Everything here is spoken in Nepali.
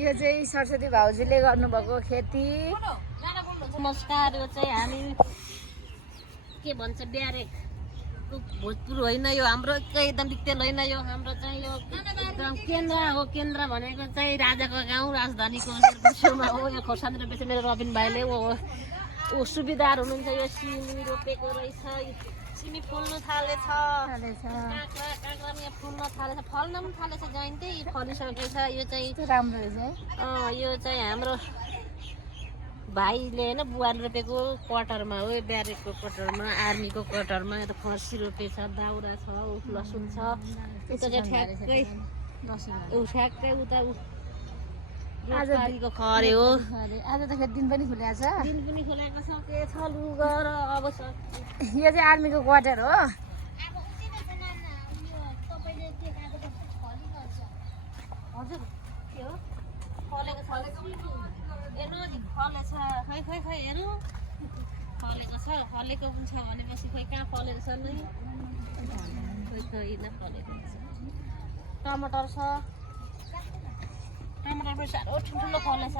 यो चाहिँ सरस्वती भाउजूले गर्नुभएको खेती। नमस्कार। यो चाहिँ हामी के भन्छ ब्यारेक भोजपुर होइन, यो हाम्रो चाहिँ एकदम डिटेल होइन, यो हाम्रो चाहिँ यो एकदम केन्द्र हो। केन्द्र भनेको चाहिँ राजाको गाउँ राजधानीको छेउमा हो। यो खोर्सानी रोपेछ मेरो रबिन भाइले। ऊ सुविधार हुनुहुन्छ। यो सिमी रोपेको रहेछ, सिमी फुल्नु थालेछ, काँक्रा यहाँ फुल्न थालेछ, फल्न पनि थालेछ, जयन्ती फलिसकेको छ। यो चाहिँ राम्रो रहेछ। यो चाहिँ हाम्रो भाइले होइन बुवाले रोपेको क्वार्टरमा हो। यो ब्यारेकको क्वार्टरमा, आर्मीको क्वार्टरमा। यो त फर्सी रोपेछ, दाउरा छ, लसुन छ। उता चाहिँ ठ्याक्कै ठ्याक्कै उता आजको खरे हो। आज त फेरि दिन पनि खुलेको छ। दिन पनि खोलेको छ, के छ लु गर अब छ। यो चाहिँ आर्मीको क्वार्टर हो। हजुर के हो फलेको छ, हेर्नु फलेछ, खै खै खै हेर्नु फलेको छ। फलेको पनि छ भनेपछि खोइ कहाँ फलेको छ नै, खोइ खोइ नफलेको छ। टमाटर छ, टमाटर पनि साह्रो ठुल्ठुलो फलेछ।